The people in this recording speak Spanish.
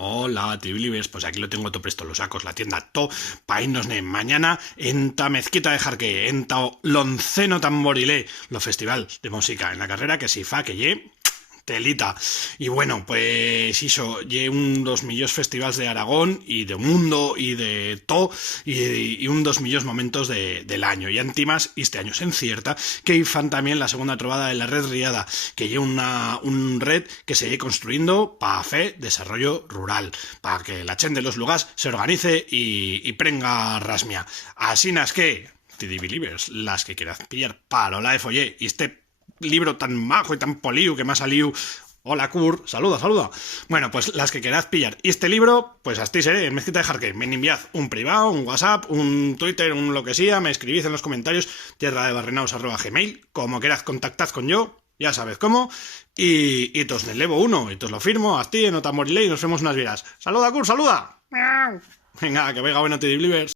Hola, Tibilibers, pues aquí lo tengo todo presto, los sacos, la tienda, todo, pa' irnos mañana en ta mezquita de Jarque, en ta Lonceno Tamborilé, lo festival de música en la carrera que si fa que ye telita. Y bueno, pues hizo lle un dos millós festivals de Aragón y de mundo y de todo y un dos millós momentos del año. Y antimas, este año se encierta que fan también la segunda trovada de la red riada, que lle un red que se lle construyendo para fe desarrollo rural, para que la gente de los lugares se organice y prenga rasmia. Así nas que TD Believers, las que quieras pillar parola de follé y este libro tan majo y tan poliu que me ha salido. Hola, Kur, saluda, saluda. Bueno, pues las que queráis pillar este libro, pues así seré, en Mezquita de Jarque. Me enviad un privado, un WhatsApp, un Twitter, un lo que sea, me escribís en los comentarios, tierradebarrenaos@gmail, como queráis contactad con yo, ya sabéis cómo, y tos le levo uno, y tos lo firmo, a ti, en Otamorilé, y nos vemos unas vidas. ¡Saluda, Kur, saluda! Venga, que venga bueno, te